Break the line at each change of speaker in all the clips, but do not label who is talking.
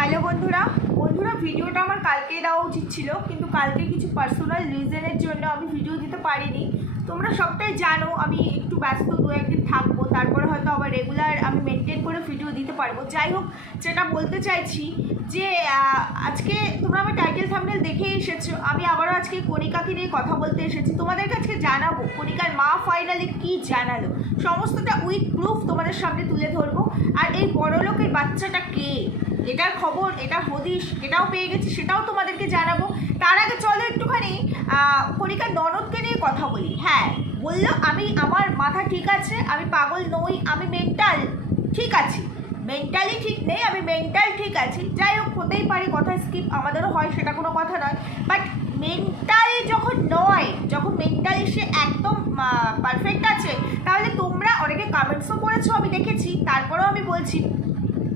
Hello বন্ধুরা। বন্ধুরা, ভিডিওটা আমার কালকে দেওয়া উচিত ছিল, কিন্তু কালকে কিছু পার্সোনাল রিজনের জন্য আমি ভিডিও দিতে পারিনি। তোমরা সবটাই জানো, আমি একটু ব্যস্ত, দু একদিন থাকব, তারপরে হয়তো আবার রেগুলার আমি মেনটেন করে ভিডিও দিতে পারব। যাই হোক, যেটা বলতে চাইছি যে আজকে তোমরা আমার টাইটেল থামনেল দেখেই এসেছ, আমি আবারও আজকে কণিকাকে নিয়ে কথা বলতে এসেছি। তোমাদেরকে আজকে জানাব, কণিকার মা ফাইনালি কি জানালো? সমস্তটা উইথ প্রুফ তোমাদের সামনে তুলে ধরবো। আর এই বড়লোকের বাচ্চাটা কে? এটার খবর এটা হদিস এটাও পেয়ে গেছি, সেটাও তোমাদেরকে জানাব। তার আগে চলো একটুখানি কণিকার ননদকে নিয়ে কথা বলি। হ্যাঁ বলল, আমি, আমার মাথা ঠিক আছে, আমি পাগল নই, আমি মেন্টাল ঠিক আছি। মেন্টালি ঠিক নেই, আমি মেন্টাল ঠিক আছি। যাই হোক, হতেই পারি, কথা স্কিপ আমাদেরও হয়, সেটা কোনো কথা নয়। বাট মেন্টাল যখন নয়, যখন মেন্টালি সে একদম পারফেক্ট আছে, তাহলে তোমরা অনেকে কমেন্টসও করেছ, আমি দেখেছি। তারপরেও আমি বলছি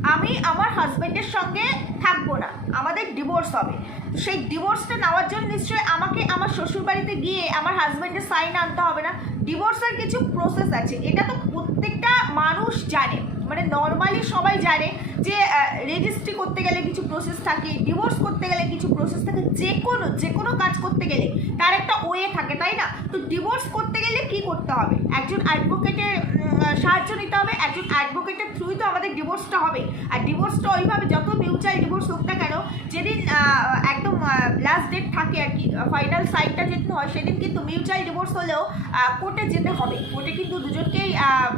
আমি আমার হাজব্যান্ডের সঙ্গে থাকব না। আমাদের ডিভোর্স হবে। সেই ডিভোর্সটা নেওয়ার জন্য নিশ্চয়ই আমাকে আমার শ্বশুরবাড়িতে গিয়ে আমার হাজব্যান্ডের সাইন আনতে হবে না। ডিভোর্সের কিছু প্রসেস আছে। এটা তো প্রত্যেকটা মানুষ জানে। মানে নর্মালি সবাই জানে যে রেজিস্ট্রি করতে গেলে কিছু প্রসেস থাকে ডিভোর্স করতে গেলে কিছু প্রসেস থাকে, যে কোনো যে কোনো কাজ করতে গেলে তার একটা ওয়ে থাকে, তাই না? তো ডিভোর্স করতে গেলে কি করতে হবে? একজন অ্যাডভোকেটের সাহায্য নিতে হবে, একজন অ্যাডভোকেটের থ্রুই তো আমাদের ডিভোর্সটা হবে। আর ডিভোর্সটা ওইভাবে যত মিউচুয়াল ডিভোর্স হোক না কেন, যেদিন একদম লাস্ট ডেট থাকে আর কি ফাইনাল সাইডটা যেদিন হয়, সেদিন কিন্তু মিউচুয়াল ডিভোর্স হলেও কোর্টে যেতে হবে। কোর্টে কিন্তু দুজনকেই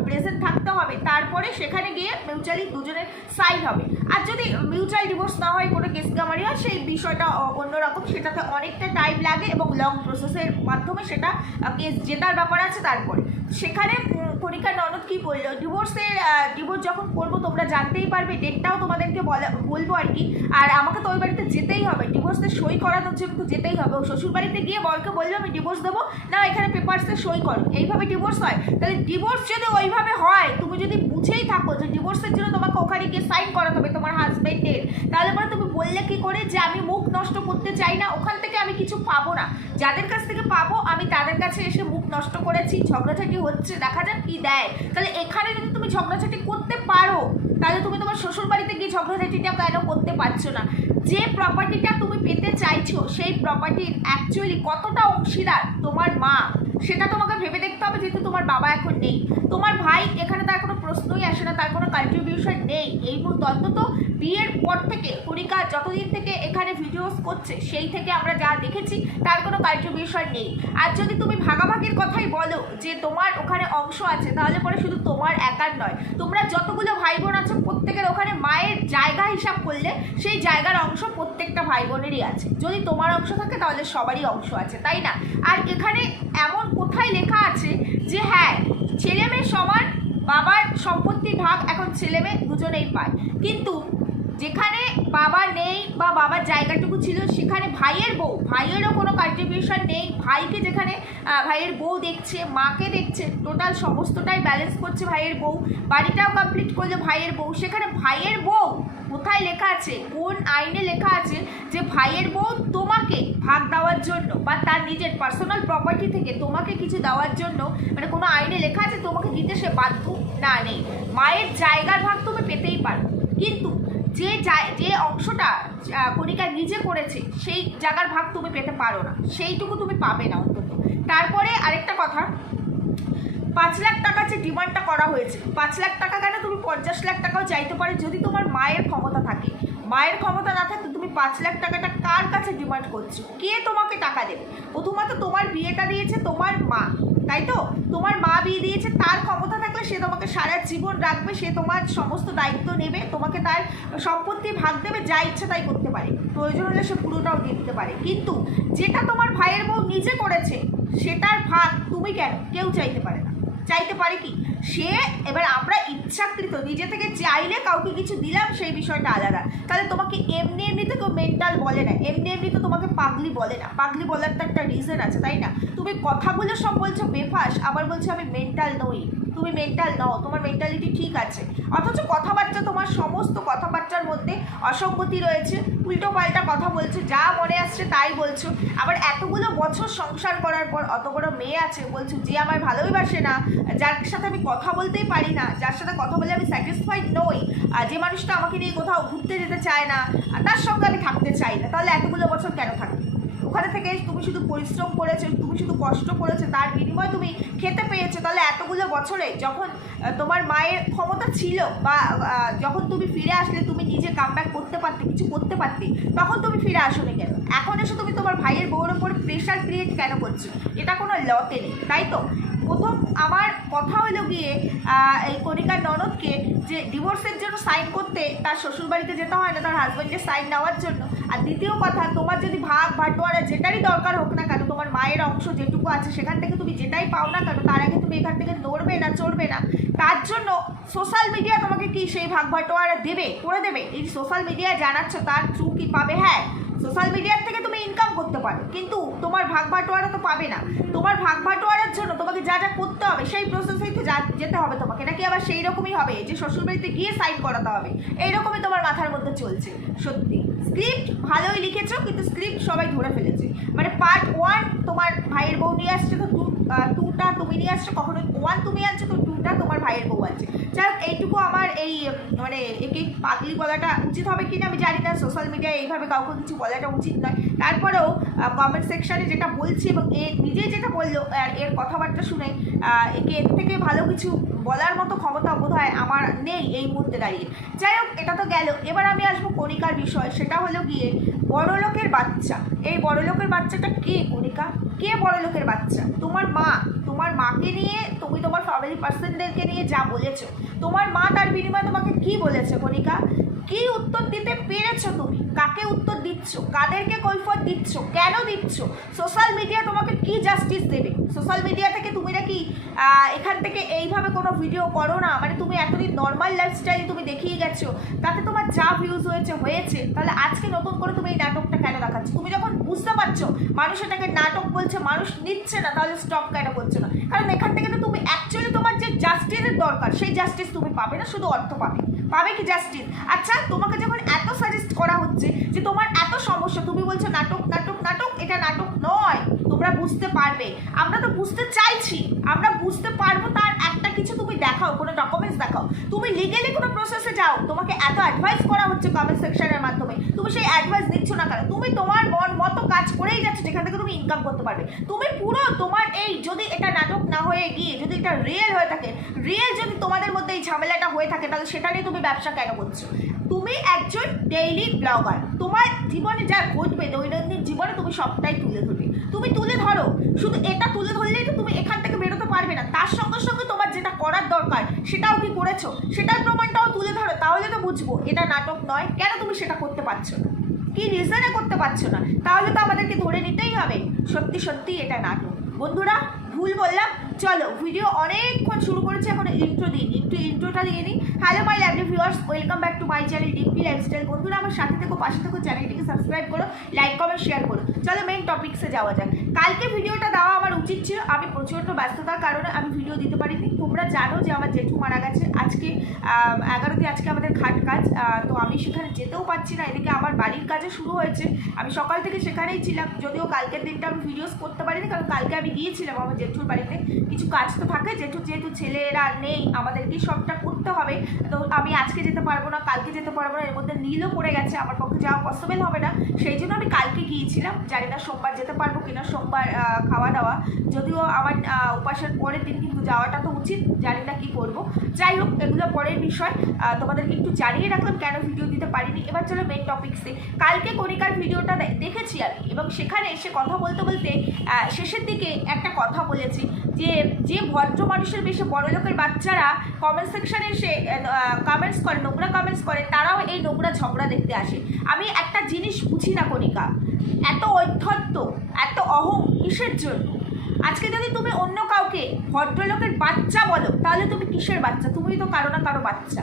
প্রেজেন্ট থাকতে হবে। তারপরে সেখানে গিয়ে মিউচুয়ালি দুজনের সাইন হবে। আর যদি মিউচুয়াল ডিভোর্স না হয়, কোনো কেস কামারি হয়, সেই বিষয়টা অন্যরকম। সেটাতে অনেকটা টাইম লাগে এবং লং প্রসেসের মাধ্যমে সেটা কেস জেতার ব্যাপার আছে তারপরে। সেখানে কণিকা ননদ কি বলল? ডিভোর্সের ডিভোর্স যখন করব, তোমরা জানতেই পারবে ডেটটাও তোমাদেরকে বলা, বলব আর কি। আর আমাকে তো ওই বাড়িতে যেতেই হবে। ডিভোর্সে সই করানোর জন্য তো যেতেই হবে। শ্বশুর বাড়িতে গিয়ে বরকে বলল, আমি ডিভোর্স দেবো না এখানে পেপারসে সই করো। এইভাবে ডিভোর্স হয়। তাহলে ডিভোর্স যদি ওইভাবে হয়, তুমি যদি বুঝেই থাকো যে ডিভোর্সের জন্য তোমাকে ওখানে গিয়ে সাইন করাতে হবে, তোমার হাজবেন্ডের তাহলে পরে তুমি বললে কি করে যে, আমি মুখ নষ্ট করতে চাই না, ওখান থেকে আমি কিছু পাবো না। যাদের কাছ থেকে পাবো, আমি তাদের কাছে এসে মুখ নষ্ট করেছি, ঝগড়াঝাটি হচ্ছে, দেখা যাক কি দেয়। তাহলে এখানে যদি তুমি ঝগড়াঝাটি করতে পারো, তাহলে তুমি তোমার শ্বশুর বাড়িতে গিয়ে ঝগড়াঝাটিটা কেন করতে পারছ না? যে প্রপার্টিটা তুমি পেতে চাইছো, সেই প্রপার্টির অ্যাকচুয়ালি কতটা অংশীদার তোমার মা, সেটা তোমাকে ভেবে দেখতে হবে যেহেতু তোমার বাবা এখন নেই। তোমার ভাই, এখানে তার কোনো প্রশ্নই আসে না, তার কোনো কন্ট্রিবিউশন নেই। এই মুহূর্তে অন্তত বিয়ের পর থেকে কণিকা যতদিন থেকে এখানে ভিডিওস করছে, সেই থেকে আমরা যা দেখেছি, তার কোনো কন্ট্রিবিউশন নেই। আর যদি তুমি ভাগাভাগির কথাই বলো যে তোমার ওখানে অংশ আছে, তাহলে পরে শুধু তোমার একার নয়। তোমরা যতগুলো ভাই বোন আছো, প্রত্যেকের ওখানে মায়ের জায়গা হিসাব করলে, সেই জায়গার অংশ প্রত্যেকটা ভাই বোনেরই আছে। যদি তোমার অংশ থাকে, তাহলে সবারই অংশ আছে, তাই না? আর এখানে এমন কোথায় লেখা আছে যে হ্যাঁ ছেলে মেয়ে সমান বাবার সম্পত্তি ভাগ এখন ছেলে মেয়ে দুজনেই পায়। কিন্তু যেখানে বাবা নেই বা বাবার জায়গাটুকু ছিল, সেখানে ভাইয়ের বউ, ভাইয়েরও কোনো কন্ট্রিবিউশন নেই। ভাইকে যেখানে ভাইয়ের বউ দেখছে, মাকে দেখছে টোটাল সমস্তটাই ব্যালেন্স করছে ভাইয়ের বউ। বাড়িটাও কমপ্লিট করল ভাইয়ের বউ। সেখানে ভাইয়ের বউ কোথায় লেখা আছে? কোন আইনে লেখা আছে যে ভাইয়ের বউ তোমাকে ভাগ দেওয়ার জন্য বা তার নিজের পার্সোনাল প্রপার্টি থেকে তোমাকে কিছু দেওয়ার জন্য মানে কোনো আইনে লেখা আছে তোমাকে দিতে সে বাধ্য? না, নেই। মায়ের জায়গার ভাগ তুমি পেতেই পারো। কিন্তু যে যে অংশটা কণিকা নিজে করেছে, সেই জায়গার ভাগ তুমি পেতে পারো না। সেইটুকু তুমি পাবে না অন্তত। তারপরে আরেকটা কথা, পাঁচ লাখ টাকা যে ডিমান্ডটা করা হয়েছে, পাঁচ লাখ টাকা কেন তুমি পঞ্চাশ লাখ টাকাও চাইতে পারো যদি তোমার মায়ের ক্ষমতা থাকে? মায়ের ক্ষমতা না থাকলে তুমি পাঁচ লাখ টাকাটা কার কাছে ডিমান্ড করছ? কে তোমাকে টাকা দেবে? প্রথমত তোমার বিয়েটা দিয়েছে তোমার মা, তাই তো? তোমার মা বিয়ে দিয়েছে, তার ক্ষমতা থাকলে সে তোমাকে সারা জীবন রাখবে, সে তোমার সমস্ত দায়িত্ব নেবে, তোমাকে তার সম্পত্তি ভাগ দেবে, যা ইচ্ছে তাই করতে পারে। প্রয়োজন হলে সে পুরোটাও দিয়ে দিতে পারে। কিন্তু যেটা তোমার ভাইয়ের বউ নিজে করেছে, সেটার ভাগ তুমি কেন? কেউ চাইতে পারে না। চাইতে পারে কি? সে, এবার আমরা ইচ্ছাকৃত, নিজে থেকে চাইলে কাউকে কিছু দিলাম, সেই বিষয়টা আলাদা। তাহলে তোমাকে এমনি এমনি তো কেউ মেন্টাল বলে না, এমনি এমনি তো তোমাকে পাগলি বলে না। পাগলি বলার তো একটা রিজন আছে, তাই না? তুমি কথাগুলো সব বলছো বেফাস, আবার বলছো আমি মেন্টাল নই। তুমি মেন্টাল নও, তোমার মেন্টালিটি ঠিক আছে। অথচ কথাবার্তা, তোমার সমস্ত কথাবার্তার মধ্যে অসঙ্গতি রয়েছে। উল্টো পাল্টা কথা বলছো, যা মনে আসছে তাই বলছো। আবার এতগুলো বছর সংসার করার পর অত বড় মেয়ে আছে, বলছো যে আমার ভালোই বাসে না, যার সাথে আমি কথা বলতেই পারি না, যার সাথে কথা বলে আমি স্যাটিসফাইড নই। আর যে মানুষটা আমাকে নিয়ে কোথাও ঘুরতে যেতে চায় না, আর তার সঙ্গে আমি থাকতে চাই না, তাহলে এতগুলো বছর কেন থাকবে? ওখানে থেকে তুমি শুধু পরিশ্রম করেছ, তুমি শুধু কষ্ট করেছ, তার বিনিময়ে তুমি খেতে পেয়েছ, তাহলে এতগুলো বছরে যখন তোমার মায়ের ক্ষমতা ছিল বা যখন তুমি ফিরে আসলে তুমি নিজে কামব্যাক করতে পারতে, কিছু করতে পারতে, তখন তুমি ফিরে আসোনি কেন? এখন এসে তুমি তোমার ভাইয়ের বউর ওপর প্রেশার ক্রিয়েট কেন করছ? এটা কোনো লতে নেই, তাই তো? প্রথম আমার কথা হলো গিয়ে এই কণিকার ননদকে যে ডিভোর্সের জন্য সাইন করতে তার শ্বশুরবাড়িতে যেতে হয় না, তার হাজব্যান্ডের সাইন নেওয়ার জন্য। আর দ্বিতীয় কথা, তোমার যদি ভাগ বাটোয়ারা যেটারই দরকার হোক না কেন, তোমার মায়ের অংশ যেটুকু আছে, সেখান থেকে তুমি যেটাই পাও না কেন, তার আগে তুমি এখান থেকে নড়বে না, চড়বে না। তার জন্য সোশ্যাল মিডিয়া তোমাকে কি সেই ভাগ বাটোয়ারা দেবে, করে দেবে? এই সোশ্যাল মিডিয়া জানাচ্ছ তার কি পাবে? হ্যাঁ সোশ্যাল মিডিয়ার থেকে তুমি ইনকাম করতে পারো। কিন্তু তোমার ভাগ বাটোয়ারা তো পাবে না। তোমার ভাগ বাটোয়ারার জন্য তোমাকে যা যা করতে হবে, সেই প্রসেসেই তো যেতে হবে তোমাকে। নাকি আবার সেই রকমই হবে যে শ্বশুরবাড়িতে গিয়ে সাইন করাতে হবে। এইরকমই তোমার মাথার মধ্যে চলছে, সত্যি। স্ক্রিপ্ট ভালোই লিখেছো, কিন্তু স্ক্রিপ্ট সবাই ধরে ফেলেছে। মানে পার্ট ওয়ান তোমার ভাইয়ের বউ নিয়ে আসছে তো টুটা তুমি নিয়ে আসছো কখনো ওয়ান তুমি আনছো, তো টুটা তোমার ভাইয়ের বউ আছে যাই হোক, এইটুকু আমার এই মানে একে পাগলি বলাটা উচিত হবে কি না আমি জানি না সোশ্যাল মিডিয়ায় এইভাবে কাউকে কিছু বলাটা উচিত নয়। তারপরেও কমেন্ট সেকশানে যেটা বলছি এবং এ নিজেই যেটা বলল এর কথাবার্তা শুনে একে এর থেকে ভালো কিছু বলার মতো ক্ষমতা বোধ হয় আমার নেই এই মুহূর্তে দাঁড়িয়ে। যাই হোক, এটা তো গেল। এবার আমি আসব কণিকার বিষয়। সেটা হলো গিয়ে, বড়লোকের বাচ্চা। এই বড়লোকের বাচ্চাটা কে, কণিকা? কে বড়লোকের বাচ্চা? তোমার মা। তোমার মাকে নিয়ে তুমি তোমার ফ্যামিলি পার্সনদেরকে নিয়ে যা বলেছ। তোমার মা তার বিনিময়ে তোমাকে কি বলেছে, কণিকা? কি উত্তর দিতে পেরেছ তুমি? কাকে উত্তর দিচ্ছ? কাদেরকে কৈফত দিচ্ছ? কেন দিচ্ছ? সোশ্যাল মিডিয়া তোমাকে কি জাস্টিস দেবে? সোশ্যাল মিডিয়া থেকে তুমি নাকি এখান থেকে এইভাবে কোনো ভিডিও করো না? মানে তুমি এতদিন নর্মাল লাইফস্টাইল তুমি দেখিয়ে গেছো, তাতে তোমার যা ভিউজ হয়েছে হয়েছে। তাহলে আজকে নতুন করে তুমি এই নাটকটা কেন দেখাচ্ছ? তুমি যখন বুঝতে পারছ মানুষ এটাকে নাটক বলছে, মানুষ নিচ্ছে না, তাহলে স্টপ কেন করছ না? কারণ এখান থেকে তো তুমি অ্যাকচুয়ালি তোমার যে জাস্টিসের দরকার, সেই জাস্টিস তুমি পাবে না, শুধু অর্থ পাবে। পাবে কি জাস্টিস আচ্ছা তোমাকে যখন এত সাজেস্ট করা হচ্ছে যে তোমার এত সমস্যা, তুমি বলছো নাটক নাটক নাটক, এটা নাটক নয়, তোমরা বুঝতে পারবে। আমরা তো বুঝতে চাইছি, আমরা বুঝতে পারব তার একটা কিছু তুমি দেখাও, কোনো তুমি লিগেলি কোনো প্রসেসে যাও, তোমাকে এত অ্যাডভাইস করা হচ্ছে কমেন্ট সেকশনের মাধ্যমে। তুমি সেই অ্যাডভাইস দিচ্ছ না কেন? তুমি তোমার মন মতো কাজ করেই যাচ্ছ যেখান থেকে তুমি ইনকাম করতে পারবে। তুমি পুরো তোমার এই যদি এটা নাটক না হয়ে গিয়ে, যদি এটা রিয়েল হয়ে থাকে রিয়েল যদি তোমাদের মধ্যে এই ঝামেলাটা হয়ে থাকে, তাহলে সেটা নিয়ে তুমি ব্যবসা কেন করছ? তুমি একজন ডেইলি ব্লগার তোমার জীবনে যা ঘটবে, দৈনন্দিন জীবনে তুমি সবটাই তুলে ধরবে। তুমি তুলে ধরো। শুধু এটা তুলে ধরলেই তো তুমি এখান থেকে পারবে না। তার সঙ্গে সঙ্গে তোমার যেটা করার দরকার, সেটাও কি করেছ? সেটার প্রমাণটাও তুলে ধরো, তাহলে তো বুঝব। এটা নাটক নয়, কেন তুমি সেটা করতে পারছ না? কি রিজনে করতে পারছ না? তাহলে তো আমাদেরকে ধরে নিতেই হবে। সত্যি সত্যি এটা নাটক। বন্ধুরা, ভুল বললাম। চলো ভিডিও অনেকক্ষণ শুরু করেছে, এখন ইন্ট্রো দিন একটু ইন্ট্রোটা দিয়ে নিই। Hello my lovely viewers welcome back to my channel DP lifestyle বন্ধুরা, আমার সাথে থেকো, পাশে থেকো চ্যানেলটিকে সাবস্ক্রাইব করো লাইক কমেন্ট শেয়ার করো। চলো মেইন টপিক্সে যাওয়া যাক। কালকে ভিডিওটা দেওয়া আমার উচিত ছিল। আমি প্রচণ্ড ব্যস্ততার কারণে আমি ভিডিও দিতে পারিনি। তোমরা জানো যে আমার জেঠু মারা গেছে। আজকে এগারোতে আজকে আমাদের খাট কাজ। তো আমি সেখানে যেতেও পারছি না। এদিকে আমার বাড়ির কাজে শুরু হয়েছে। আমি সকাল থেকে সেখানেই ছিলাম। যদিও কালকের দিনটা আমি ভিডিওস করতে পারিনি, কারণ কালকে আমি গিয়েছিলাম আমার জেঠুর বাড়িতে। কিছু কাজ তো থাকে। জেঠু যেহেতু ছেলেরা নেই, আমাদেরকেই সবটা করতে হবে। তো আমি আজকে যেতে পারব না, কালকে যেতে পারব না। এর মধ্যে নীলও পড়ে গেছে। আমার পক্ষে যাওয়া পসিবল হবে না। সেই জন্য আমি কালকে গিয়েছিলাম। জানি না সোমবার যেতে পারব কিনা। সোমবার খাওয়া দাওয়া। যদিও আমার উপাসের পরের দিন কিন্তু যাওয়াটা তো উচিত, জানি না কী করব। যাই হোক, এগুলো পরের বিষয়। তোমাদেরকে একটু জানিয়ে রাখলাম কেন ভিডিও দিতে পারিনি। এবার চলো মেন টপিক্সে কালকে কণিকার ভিডিওটা দেখেছি আমি, এবং সেখানে এসে কথা বলতে বলতে শেষের দিকে একটা কথা বলেছি, যে যে ভদ্র মানুষের বেশি বড় লোকের বাচ্চারা কমেন্ট সেকশানে এসে কমেন্টস করে, নোংরা কমেন্টস করে, তারাও এই নোংরা ঝগড়া দেখতে আসে। আমি একটা জিনিস বুঝি না কণিকা এত ঐথত্য এত অহং কিসের জন্য? আজকে যদি তুমি অন্য কাউকে ভদ্রলোকের বাচ্চা বলো, তাহলে তুমি কিসের বাচ্চা? তুমি তো কারও না কারও বাচ্চা।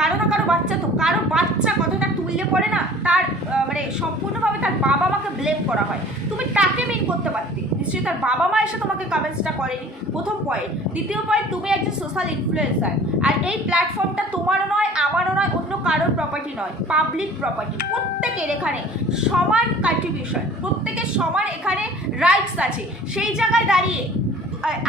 কারও না কারও বাচ্চা তো কারও বাচ্চা কথাটা তুললে পড়ে না, তার মানে সম্পূর্ণভাবে তার বাবা মাকে ব্লেম করা হয়। তুমি তাকে মেন করতে পারতে। নিশ্চয়ই তার বাবা মা এসে তোমাকে কমেন্টসটা করেনি। প্রথম পয়েন্ট দ্বিতীয় পয়েন্ট তুমি একজন সোশ্যাল ইনফ্লুয়েন্সার আর এই প্ল্যাটফর্মটা তোমারও নয়, আমারও নয়, অন্য কারোর প্রপার্টি নয় পাবলিক প্রপার্টি প্রত্যেকের এখানে সমান কন্ট্রিবিউশন প্রত্যেকের সমান এখানে রাইটস আছে। সেই জায়গায় দাঁড়িয়ে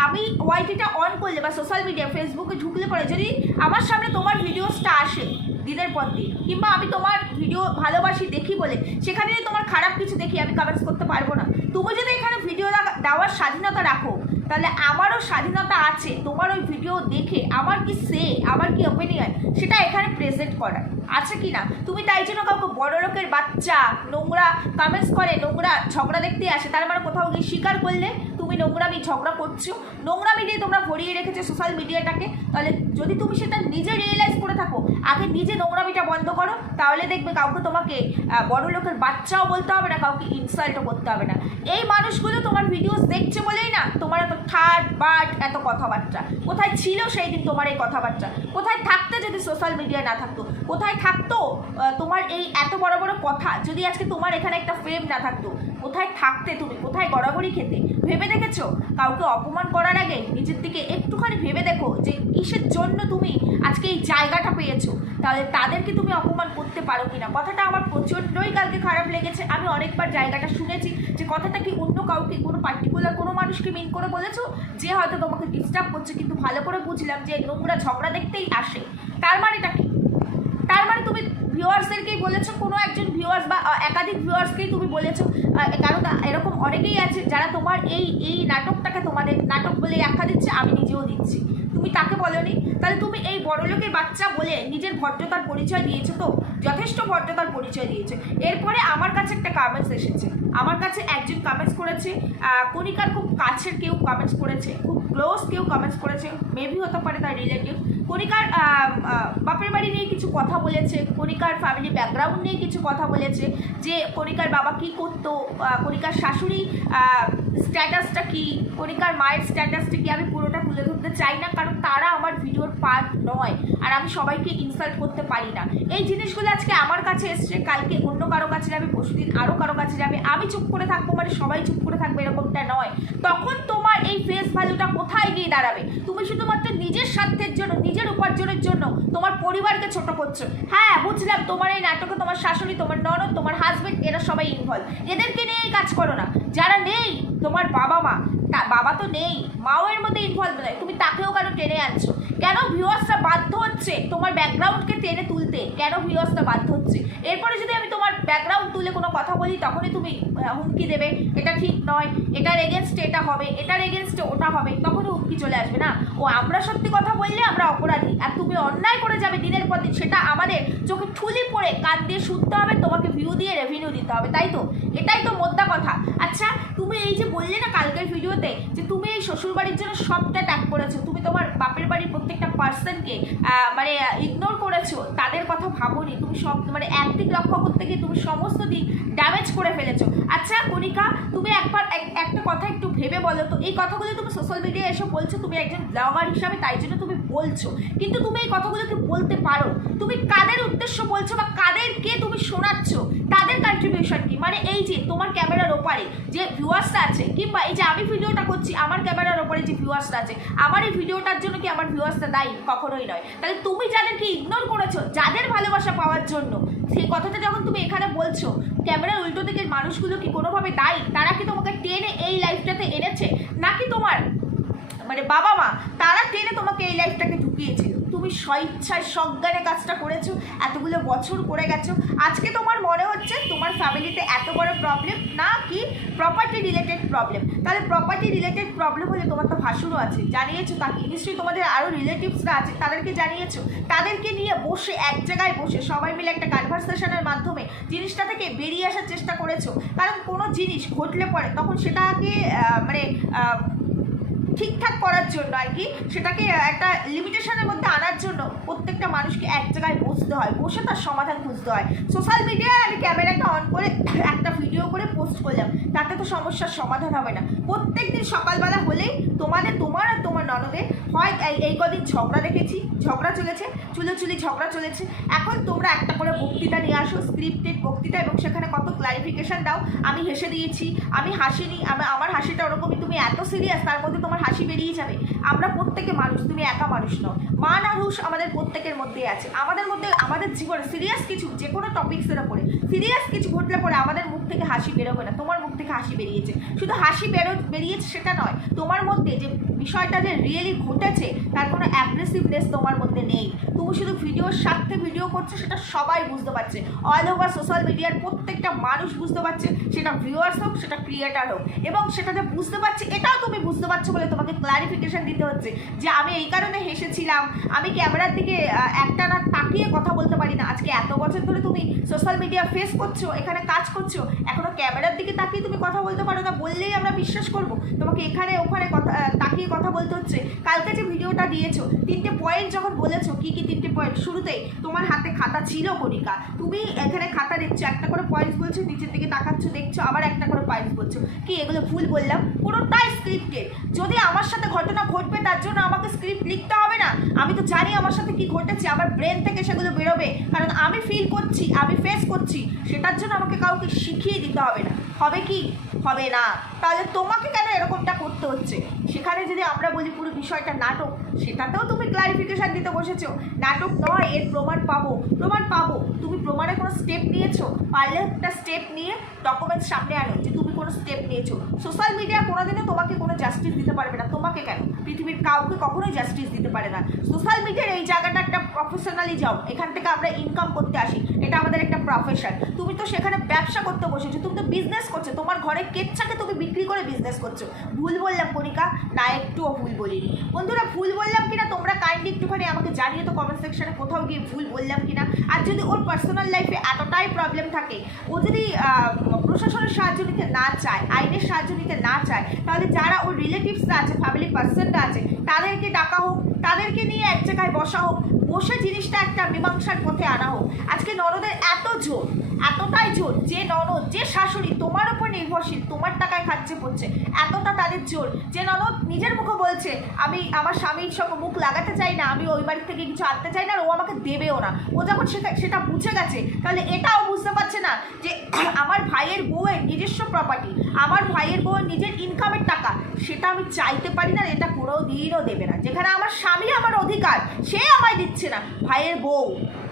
আমি ওয়াইটিটা অন করলে বা সোশ্যাল মিডিয়া ফেসবুকে ঢুকলে পরে যদি আমার সামনে তোমার ভিডিওসটা আসে দিনের পর দিন, কিংবা আমি তোমার ভিডিও ভালোবাসি দেখি বলে, সেখানে তোমার খারাপ কিছু দেখি, আমি কমেন্টস করতে পারব না। তুমি যদি এখানে ভিডিও দেওয়ার স্বাধীনতা রাখো তাহলে আমারও স্বাধীনতা আছে, তোমার ওই ভিডিও দেখে আমার কি সে আমার কি ওপিনিয়ন সেটা এখানে প্রেজেন্ট করার, আছে কি না? তুমি তাই জন্য কাউকে বড় লোকের বাচ্চা, নোংরা কমেন্টস করে, নোংরা ঝগড়া দেখতে আসে, তার মানে কোথাও গিয়ে স্বীকার করলে তুমি নোংরামি ঝগড়া করছ, নোংরামি দিয়ে তোমরা ভরিয়ে রেখেছো সোশ্যাল মিডিয়াটাকে তাহলে যদি তুমি সেটা নিজে রিয়েলাইজ করে থাকো আগে নিজে নোংরামিটা বন্ধ করো, তাহলে দেখবে কাউকে তোমাকে বড় লোকের বাচ্চাও বলতে হবে না, কাউকে ইনসাল্টও করতে হবে না। এই মানুষগুলো তোমার ভিডিওস দেখছে বলেই না, তোমার এত ঠাট, বাট, এত কথাবার্তা। কোথায় ছিল সেই দিন তোমার এই কথাবার্তা? কোথায় থাকতে যদি সোশ্যাল মিডিয়া না থাকতো? কোথায় থাকতো তোমার এই এত বড় বড় কথা? যদি আজকে তোমার এখানে একটা ফ্রেম না থাকতো কোথায় থাকতে তুমি? কোথায় গড়াগড়ি খেতে? ভেবে দেখেছ? কাউকে অপমান করার আগে নিজের দিকে একটুখানি ভেবে দেখো যে কিসের জন্য তুমি আজকে এই জায়গাটা পেয়েছ? তাহলে তাদেরকে তুমি অপমান করতে পারো কি না কথাটা আমার প্রচণ্ডই কালকে খারাপ লেগেছে। আমি অনেকবার জায়গাটা শুনেছি যে কথাটা কি অন্য কাউকে, কোনো পার্টিকুলার কোনো মানুষকে মিন করে বলেছ? যে হয়তো তোমাকে ডিস্টার্ব করছে, কিন্তু ভালো করে বুঝলাম যে নোংরা ঝগড়া দেখতেই আসে। তার মানেটা কি? তার মানে তুমি ভিউয়ার্সদেরকেই বলেছ, কোনো একজন ভিউয়ার্স বা একাধিক ভিউয়ার্সকেই তুমি বলেছ কারণ এরকম অনেকেই আছে যারা তোমার এই এই নাটকটাকে তোমাদের নাটক বলে আখ্যা দিচ্ছে, আমি নিজেও দিচ্ছি। তুমি তাকে বলনি? তাহলে তুমি এই বড়লোকের বাচ্চা বলে নিজের ভদ্রতার পরিচয় দিয়েছ তো? যথেষ্ট ভদ্রতার পরিচয় দিয়েছে। এরপরে আমার কাছে একটা কামেন্টস এসেছে। আমার কাছে একজন কামেন্টস করেছে। কণিকার খুব কাছের কেউ কামেন্টস করেছে। খুব ক্লোজ কেউ কামেন্টস করেছে। মেবি হতে পারে তার রিলেটিভ কণিকার বাপের বাড়ি নিয়ে কিছু কথা বলেছে। কণিকার ফ্যামিলি ব্যাকগ্রাউন্ড নিয়ে কিছু কথা বলেছে। যে কণিকার বাবা কি করতো? কণিকার শাশুড়ি স্ট্যাটাসটা কি? কণিকার মায়ের স্ট্যাটাসটা কি? আমি পুরোটা তুলে ধরতে চাই না, কারণ তারা আমার ভিডিওর পার্ট নয়, আর আমি সবাইকে ইনসাল্ট করতে পারি না। এই জিনিসগুলো আজকে আমার কাছে এসছে, কালকে অন্য কারও কাছে যাবে, পরশুদিন আরও কারও কাছে যাবে। আমি চুপ করে থাকব মানে সবাই চুপ করে থাকবে, এরকমটা নয়। তখন তোমার এই ফেস ভ্যালুটা কোথায় গিয়ে দাঁড়াবে? তুমি শুধুমাত্র নিজের স্বার্থের জন্য, নিজের উপার্জনের জন্য তোমার পরিবারকে ছোট করছ। হ্যাঁ বুঝলাম, তোমার এই নাটকে তোমার শাশুড়ি, তোমার ননদ, তোমার হাজবেন্ড এরা সবাই ইনভলভ এদেরকে নিয়ে এই কাজ করো না। যারা নেই তোমার বাবা মা তা বাবা তো নেই, মাও এর মধ্যে ইনভলভ নয় তুমি তাকেও কেন টেনে আনছো? কেন ভিউয়ার্সরা বাধ্য হচ্ছে তোমার ব্যাকগ্রাউন্ডকে টেনে তুলতে? কেন ভিউয়ার্সরা বাধ্য হচ্ছে? এরপরে যদি আমি তোমার ব্যাকগ্রাউন্ড তুলে কোনো কথা বলি, তখনই তুমি হুমকি দেবে, এটা ঠিক নয়, এটার এগেনস্টে এটা হবে, এটার এগেনস্টে ওটা হবে, তখনই হুমকি চলে আসবে না? ও, আমরা সত্যি কথা বললে আমরা অপরাধী, আর তুমি অন্যায় করে যাবে দিনের পর দিন, সেটা আমাদের চোখে ঠুলি পড়ে, কান দিয়ে শুনতে হবে, তোমাকে ভিউ দিয়ে রেভিনিউ দিতে হবে, তাই তো? এটাই তো মোদ্দা কথা। আচ্ছা তুমি এই যে বললে না কালকের ভিডিওতে যে তুমি এই শ্বশুরবাড়ির জন্য সবটা ত্যাগ করেছ, তুমি তোমার বাপের বাড়ির প্রত্যেকটা পার্সনকে মানে ইগনোর করেছ, তাদের কথা ভাবোনি, তুমি সব মানে একদিক লক্ষ্য করতে গিয়ে তুমি সমস্ত দিক ড্যামেজ করে ফেলেছো। আচ্ছা কণিকা, তুমি একবার এক- একটা কথা একটু ভেবে বলো তো, এই কথাগুলো তুমি সোশ্যাল মিডিয়ায় এসে বলছো, তুমি একজন ব্লগার হিসাবে, তাই জন্য তুমি বলছো। কিন্তু তুমি এই কথাগুলোকে বলতে পারো। তুমি কাদের উদ্দেশ্য বলছো বা কাদেরকে তুমি শোনাচ্ছ? তাদের কন্ট্রিবিউশন কি? মানে এই যে তোমার ক্যামেরার ওপারে যে ভিউয়ার্সটা আছে, কিংবা এই যে আমি ভিডিওটা করছি, আমার ক্যামেরার ওপরে যে ভিউয়ার্সটা আছে, আমার এই ভিডিওটার জন্য কি আমার ভিউয়ার্সটা দায়ী? কখনোই নয়। তাহলে তুমি যাদেরকে ইগনোর করেছ, যাদের ভালোবাসা পাওয়ার জন্য, সেই কথাটা যখন তুমি এখানে বলছো ক্যামেরার উল্টো দিকের মানুষগুলো কি কোনোভাবে দায়ী? তারা কি তোমাকে টেনে এই লাইফটাতে এনেছে? নাকি তোমার মানে বাবা মা, তারা টেনে তোমাকে এই লাইফটাকে ঢুকিয়েছিল। তুমি স্বইচ্ছায় সজ্ঞানে কাজটা করেছ, এতগুলো বছর করে গেছো। আজকে তোমার মনে হচ্ছে তোমার ফ্যামিলিতে এত বড় প্রবলেম না কি প্রপার্টি রিলেটেড প্রবলেম তাহলে প্রপার্টি রিলেটেড প্রবলেম হলে তোমার তো ভাসুরও আছে, জানিয়েছো তাকে। নিশ্চয়ই তোমাদের আরও রিলেটিভসরা আছে, তাদেরকে জানিয়েছো। তাদেরকে নিয়ে বসে, এক জায়গায় বসে সবাই মিলে একটা কনভারসেশনের মাধ্যমে জিনিসটা থেকে বেরিয়ে আসার চেষ্টা করেছ। কারণ কোনো জিনিস ঘটলে পরে তখন সেটাকে মানে ঠিকঠাক করার জন্য আর কি, সেটাকে একটা লিমিটেশনের মধ্যে আনার জন্য প্রত্যেকটা মানুষকে এক জায়গায় বসতে হয়, বসে তার সমাধান খুঁজতে হয়। সোশ্যাল মিডিয়ায় আমি ক্যামেরাটা অন করে একটা ভিডিও করে পোস্ট করলাম, তাতে তো সমস্যার সমাধান হবে না। প্রত্যেক দিন সকালবেলা হলেই তোমাদের, তোমার আর তোমার ননদের হয় এই কদিন ঝগড়া দেখেছি, ঝগড়া চলেছে, চুলোচুলি ঝগড়া চলেছে। এখন তোমরা একটা করে বক্তৃতা নিয়ে আসো স্ক্রিপ্টেড বক্তৃতা এবং সেখানে কত ক্লারিফিকেশান দাও। আমি হেসে দিয়েছি, আমি হাসিনি, আমি, আমার হাসিটা ওরকমই, তুমি এত সিরিয়াস তার মধ্যে তোমার হাসি বেরিয়ে যাবে। আমরা প্রত্যেকে মানুষ, তুমি একা মানুষ নও। মান আর হুশ আমাদের প্রত্যেকের মধ্যেই আছে। আমাদের মধ্যে, আমাদের জীবনে সিরিয়াস কিছু যে কোনো টপিক্সের ওপরে সিরিয়াস কিছু ঘটলে পরে আমাদের মুখ থেকে হাসি বেরোবে না। তোমার মুখ থেকে হাসি বেরিয়েছে। শুধু হাসি বেরো বেরিয়েছে সেটা নয়, তোমার মধ্যে যে বিষয়টা যে রিয়েলি ঘটেছে, তার কোনো অ্যাগ্রেসিভনেস তোমার মধ্যে নেই। তুমি শুধু ভিডিওর স্বার্থে ভিডিও করছ, সেটা সবাই বুঝতে পারছে। অল ওভার সোশ্যাল মিডিয়ার প্রত্যেকটা মানুষ বুঝতে পারছে, সেটা ভিউয়ার্স হোক, সেটা ক্রিয়েটার হোক। এবং সেটা যে বুঝতে পারছে, এটাও তুমি বুঝতে পারছ বলে তোমাকে ক্লারিফিকেশন দিতে হচ্ছে, যে আমি এই কারণে হেসেছিলাম, আমি ক্যামেরার দিকে একটা না তাকিয়ে কথা বলতে পারি না। আজকে এত বছর ধরে তুমি সোশ্যাল মিডিয়া ফেস করছ, এখানে কাজ করছ এখনও ক্যামেরার দিকে তাকিয়ে কথা বলতে পারো না, বললেই আমরা বিশ্বাস করব। তোমাকে এখানে ওখানে কথা তাকিয়ে কথা বলতে হচ্ছে। কালকে যে ভিডিওটা দিয়েছ, তিনটে পয়েন্ট যখন বলেছ, কি কি তিনটে পয়েন্ট শুরুতেই তোমার হাতে খাতা ছিল কণিকা। তুমি এখানে খাতা দেখছ, একটা করে পয়েন্টস বলছো, নিচের দিকে তাকাচ্ছ, দেখছ, আবার একটা করে পয়েন্টস বলছো। কি, এগুলো ভুল বললাম? পুরোটাই স্ক্রিপ্টেড যদি আমার সাথে ঘটনা ঘটবে, তার জন্য আমাকে স্ক্রিপ্ট লিখতে হবে না। আমি তো জানি আমার সাথে কি ঘটেছে, আমার ব্রেন থেকে সেগুলো বেরোবে। কারণ আমি ফিল করছি, আমি ফেস করছি, সেটার জন্য আমাকে কাউকে শিখিয়ে দিতে হবে না। হবে কি? হবে না। তাহলে তোমাকে কেন এরকমটা করতে হচ্ছে? সেখানে যদি আমরা বলি পুরো বিষয়টা নাটক, সেটাতেও তুমি ক্লারিফিকেশন দিতে বসেছো। নাটক নয়, এর প্রমাণ পাবো। প্রমাণ পাবো। তুমি প্রমাণে কোনো স্টেপ নিয়েছো? পারলে একটা স্টেপ নিয়ে ডকুমেন্টস সামনে আনো যে তুমি কোনো স্টেপ নিয়েছো। সোশ্যাল মিডিয়া কোনোদিনও তোমাকে কোনো জাস্টিস দিতে পারবে না। তোমাকে কেন? পৃথিবীর কাউকে কখনোই জাস্টিস দিতে পারে না। সোশ্যাল মিডিয়ার এই জায়গাটা প্রফেশনালি যাও এখান থেকে আমরা ইনকাম করতে আসি, এটা আমাদের একটা প্রফেশন তুমি তো সেখানে ব্যবসা করতে বসেছো, তুমি তো বিজনেস করছ, তোমার ঘরে কেচ্ছাকে তুমি বিক্রি করে বিজনেস করছ। ভুল বললাম, কণিকা, না একটুও ভুল বলিনি। বন্ধুরা, ভুল বললাম কিনা তোমরা কাইন্ডলি একটুখানি আমাকে জানিয়ে তো কমেন্ট সেকশনে কোথাও গিয়ে ভুল বললাম কিনা। আর যদি ওর পার্সোনাল লাইফে এতটাই প্রবলেম থাকে, ও যদি প্রশাসনের সাহায্য নিতে না চায়, আইনের সাহায্য নিতে না চায়, তাহলে যারা ওর রিলেটিভসরা আছে ফ্যামিলি পার্সনরা আছে, তাদেরকে ডাকা হোক, তাদেরকে নিয়ে এক জায়গায় বসা হোক, বসে জিনিসটা একটা মীমাংসার পথে আনা হোক। আজকে নরদের এত জোর। এতটাই জোর, যে ননদ, যে শাশুড়ি তোমার উপর নির্ভরশীল, তোমার টাকায় খাচ্ছে পড়ছে এতটা তাদের জোর, যে ননদ নিজের মুখে বলছে, আমি, আমার স্বামীর সঙ্গে মুখ লাগাতে চাই না, আমি ওই বাড়ি থেকে কিছু আনতে চাই না, আর ও আমাকে দেবেও না। ও যখন সেটা সেটা বুঝে গেছে, তাহলে এটাও বুঝতে পারছে না যে আমার ভাইয়ের বউয়ের নিজস্ব প্রপার্টি আমার ভাইয়ের বউয়ের নিজের ইনকামের টাকা, সেটা আমি চাইতে পারি না, এটা কোনো দিনও দেবে না। যেখানে আমার স্বামী আমার অধিকার, সে আমায় দিচ্ছে না, ভাইয়ের বউ,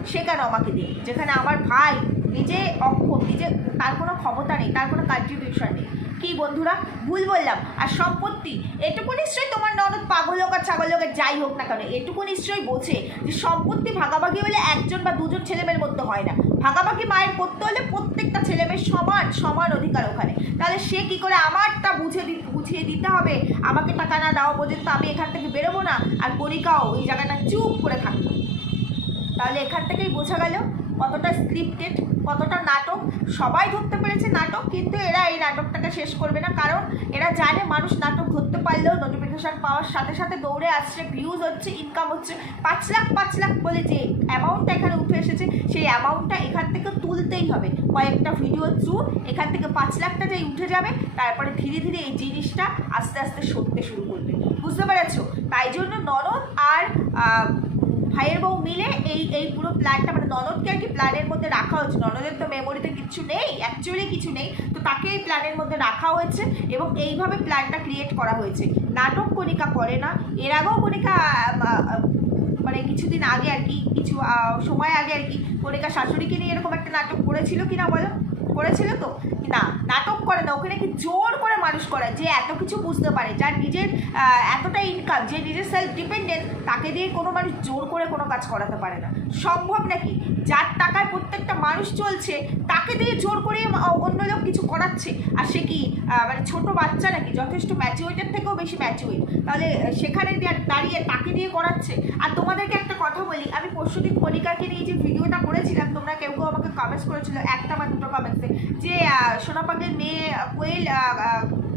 সে কেন আমাকে দিই যেখানে আমার ভাই নিজে অক্ষম, নিজে তার কোনো ক্ষমতা নেই, তার কোনো কন্ট্রিবিউশন নেই। কি বন্ধুরা? ভুল বললাম। আর সম্পত্তি, এটুকু নিশ্চয়ই তোমার ননদ পাগল হোক আর ছাগল হোক যাই হোক না কেন, এটুকু নিশ্চয়ই বোঝে যে সম্পত্তি ভাগাভাগি হলে একজন বা দুজন ছেলেমেয়ের মধ্যে হয় না। ভাগাভাগি মায়ের করতে হলে প্রত্যেকটা ছেলেমেয়ের সমান সমান অধিকার ওখানে। তাহলে সে কি করে আমারটা বুঝে বুঝিয়ে দিতে হবে? আমাকে টাকা না দেওয়া পর্যন্ত আমি এখান থেকে বেরোবো না। আর করিকাও ওই জায়গাটা চুপ করে থাকতো তাহলে এখান থেকেই বোঝা গেল কতটা স্ক্রিপ্টেড কতটা নাটক, সবাই ধরতে পেরেছে নাটক, কিন্তু এরা এই নাটকটাকে শেষ করবে না। কারণ এরা জানে মানুষ নাটক ধরতে পারলেও নোটিফিকেশান পাওয়ার সাথে সাথে দৌড়ে আসছে ভিউজ হচ্ছে ইনকাম হচ্ছে। পাঁচ লাখ পাঁচ লাখ বলে যে অ্যামাউন্টটা এখানে উঠে এসেছে, সেই অ্যামাউন্টটা এখান থেকে তুলতেই হবে। কয়েকটা ভিডিও থ্রু এখান থেকে পাঁচ লাখটা যেই উঠে যাবে, তারপরে ধীরে ধীরে এই জিনিসটা আস্তে আস্তে সরতে শুরু করবে। বুঝতে পেরেছ? তাই জন্য ননদ আর ভাইয়ের বউ মিলে এই এই পুরো প্ল্যানটা মানে ননদকে আর কি প্ল্যানের মধ্যে রাখা হয়েছে। ননদের তো মেমোরিতে কিছু নেই অ্যাকচুয়ালি কিছু নেই। তো তাকে এই প্ল্যানের মধ্যে রাখা হয়েছে এবং এইভাবে প্ল্যানটা ক্রিয়েট করা হয়েছে। নাটক কণিকা করে না। এর আগেও কণিকা মানে কিছুদিন আগে আর কি, কিছু সময় আগে আর কি কণিকা শাশুড়িকে নিয়ে এরকম একটা নাটক করেছিল কি না বলো? করেছিল তো? না, নাটক করে না, ওখানে কি জোর করে মানুষ করায় যে এত কিছু বুঝতে পারে, যার নিজের এতটা ইনকাম যে নিজের সেলফ ডিপেন্ডেন্ট তাকে দিয়ে কোনো মানুষ জোর করে কোনো কাজ করাতে পারে না। সম্ভব নাকি? যার টাকায় প্রত্যেকটা মানুষ চলছে, তাকে দিয়ে জোর করে অন্য লোক কিছু করাচ্ছে। আর সে কি মানে ছোটো বাচ্চা নাকি? যথেষ্ট ম্যাচুইটের থেকেও বেশি ম্যাচুইট তাহলে সেখানে দাঁড়িয়ে তাকে দিয়ে করাচ্ছে, আর তোমাদেরকে একটা কথা বলি, আমি পরশুদিন কণিকাকে নিয়ে যে ভিডিওটা করেছিলাম, তোমরা কেউ কেউ আমাকে কমেন্টস করেছিল, একটা বা দুটো কমেন্টসে যে সোনা সোনাপাকের মেয়ে কোয়েল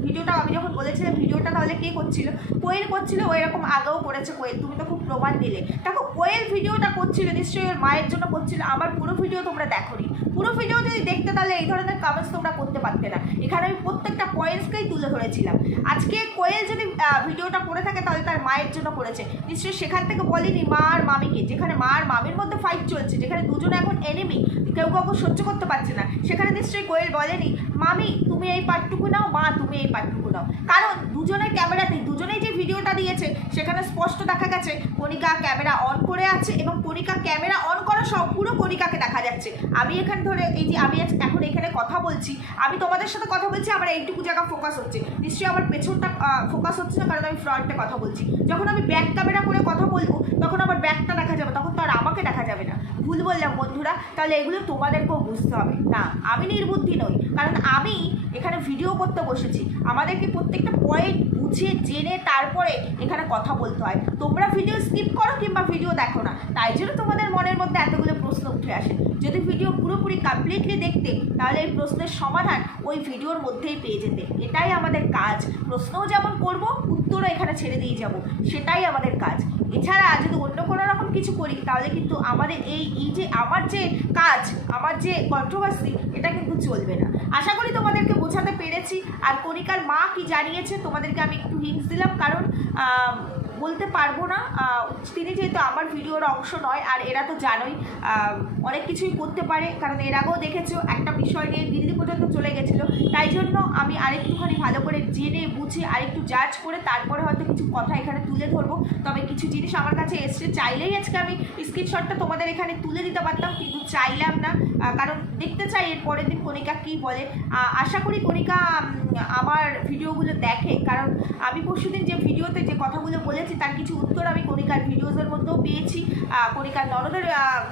ভিডিওটা আমি যখন বলেছিলাম, ভিডিওটা তাহলে কে করছিল? কোয়েল করছিল ওই রকম আগেও করেছে কোয়েল, তুমি তো খুব প্রমাণ দিলে। দেখো, কোয়েল ভিডিওটা করছিল, নিশ্চয়ই ওর মায়ের জন্য করছিল, আমার পুরো ভিডিও তোমরা দেখোনি। পুরো ভিডিও যদি দেখতে তাহলে এই ধরনের কমেন্টস তোমরা করতে পারতে না। এখানে আমি প্রত্যেকটা পয়েন্টসকেই তুলে ধরেছিলাম। আজকে কোয়েল যদি ভিডিওটা করে থাকে তাহলে তার মায়ের জন্য করেছে নিশ্চয়ই সেখান থেকে বলিনি মা আর মামিকে, যেখানে মা আর মামির মধ্যে ফাইট চলছে, যেখানে দুজনে এখন এনিমি কেউ কাউকে সহ্য করতে পারছে না। সেখানে নিশ্চয়ই কোয়েল বলেনি মামি, তুমি এই পার্টটুকু নাও, মা, তুমি এই পার্টটুকু নাও। কারণ দুজনের ক্যামেরাতে দুজনেই যে ভিডিওটা দিয়েছে, সেখানে স্পষ্ট দেখা গেছে, কণিকা ক্যামেরা অন করে আছে এবং কণিকা ক্যামেরা অন করা সব, পুরো কণিকাকে দেখা যাচ্ছে। আমি এখানে ধরে, এই যে আমি এখন এখানে কথা বলছি, আমি তোমাদের সাথে কথা বলছি, আমার এইটুকু জায়গা ফোকাস হচ্ছে। নিশ্চয়ই আমার পেছনটা ফোকাস হচ্ছে না, কারণ আমি ফ্রন্টে কথা বলছি। যখন আমি ব্যাক ক্যামেরা করে কথা বলব, তখন আমার ব্যাকটা দেখা যাবে, তখন তো আর আমাকে দেখা যাবে না। ভুল বললাম, বন্ধুরা, তাহলে এগুলো তোমাদেরকেও বুঝতে হবে। না, আমি নির্বুদ্ধি নই, কারণ আমি এখানে ভিডিও করতে বসেছি। আমাদেরকে প্রত্যেকটা পয়েন্ট বুঝে, জেনে, তারপরে এখানে কথা বলতে হয়। তোমরা ভিডিও স্কিপ করো কিংবা ভিডিও দেখো না। তাই জন্য তোমাদের মনের মধ্যে এতগুলো প্রশ্ন উঠে আসে। যদি ভিডিও পুরোপুরি কমপ্লিটলি দেখতে, তাহলে এই প্রশ্নের সমাধান ওই ভিডিওর মধ্যেই পেয়ে যেতে। এটাই আমাদের কাজ। প্রশ্নও যেমন করব, উত্তরও এখানে ছেড়ে দিয়ে যাব। সেটাই আমাদের কাজ। এছাড়া যদি অন্য কোনো রকম কিছু করি, তাহলে কিন্তু আমাদের এই এই যে আমার যে কাজ, আমার যে কন্ট্রোভার্সি এটা কিন্তু চলবে না। আশা করি তোমাদেরকে বোঝাতে পেরেছি। আর কণিকার মা কি জানিয়েছে, তোমাদেরকে আমি একটু হিংস দিলাম। কারণ বলতে পারব না তিনি যেহেতু আমার ভিডিওর অংশ নয়, আর এরা তো জানোই অনেক কিছুই করতে পারে, কারণ এর আগেও দেখেছ, একটা বিষয় নিয়ে দিল্লি পর্যন্ত চলে গেছিল। তাই জন্য আমি আরেকটুখানি ভালো করে জেনে, বুঝে আরেকটু জাজ করে তারপরে হয়তো কিছু কথা এখানে তুলে ধরবো। তবে কিছু জিনিস আমার কাছে এসছে, চাইলেই আজকে আমি স্ক্রিনশটটা তোমাদের এখানে তুলে দিতে পারতাম, কিন্তু চাইলাম না কারণ দেখতে চাই এর পরের দিন কণিকা কী বলে। আশা করি কণিকা আমার ভিডিওগুলো দেখে, কারণ আমি পরশুদিন যে ভিডিওতে যে কথাগুলো বলেছি তার কিছু উত্তর আমি কণিকার ভিডিওসের মধ্যেও পেয়েছি কণিকার ননদের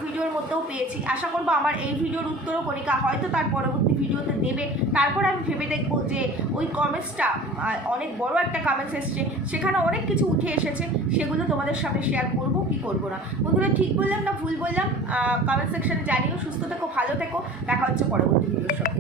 ভিডিওর মধ্যেও পেয়েছি। আশা করব আমার এই ভিডিওর উত্তরও কণিকা হয়তো তার পরবর্তী ভিডিওতে দেবে। তারপর আমি ভেবে দেখব যে ওই কমেন্টসটা অনেক বড় একটা কমেন্টস এসছে, সেখানে অনেক কিছু উঠে এসেছে, সেগুলো তোমাদের সামনে শেয়ার করব, কি করব না। বন্ধুরা, ঠিক বললাম না ভুল বললাম? কমেন্ট সেকশনে জানিও, সুস্থ থেকো, ভালো থেকো, দেখা হচ্ছে পরবর্তী ভিডিওর সাথে